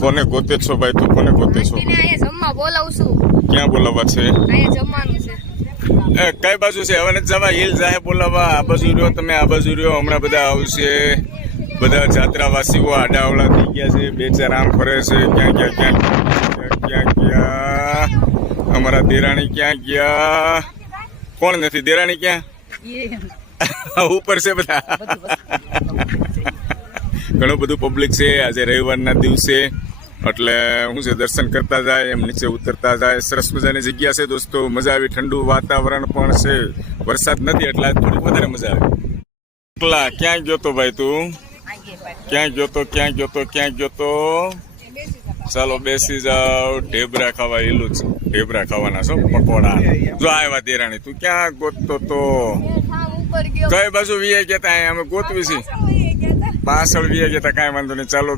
કોને ગોતે છો ભાઈ? તું કોને ગોતે છો? જમવા બોલાવું છું. ક્યાં બોલાવવા છે? અહીંયા જમવાનું છે. કઈ બાજુ છે? હવે નથી જવા. હિલ જાહે બોલાવવા. આ બાજુ રહ્યો તમે, આ બાજુ રહ્યો. હમણાં બધા આવશે. બધા જાત્રાવાસીઓ આડાવડા થઈ ગયા છે. બે ચાર આમ ફરે છે. ક્યાં અમારા દેરાણી ક્યાં ગયા? કોણ નથી? દેરાણી ક્યાં? ઉપર છે બધા. ઘણું બધું પબ્લિક છે આજે રવિવારના દિવસે, એટલે શું છે દર્શન કરતા જાય, એમ નીચે ઉતરતા જાય. સરસ મજાની જગ્યા છે દોસ્તો, મજા આવી. ઠંડુ વાતાવરણ પણ છે, વરસાદ નથી એટલે આજ થોડીક વધારે મજા આવી. એકલા ક્યાં ગયો તો ભાઈ તું? ક્યાં ગયો તો? ચાલો બેસી જાઓ. ઢેબરા ખાવા એલું જ ઢેબરા ખાવાના છો, પકોડા. જો આવ્યા દેરાણી. તું ક્યાં ગોતતો તો? કઈ બાજુ વીએ ગયા તા? અમે ગોતવી છે પાછળ વીએ ગયા તા. કાંઈ વાંધો નહીં, ચાલો.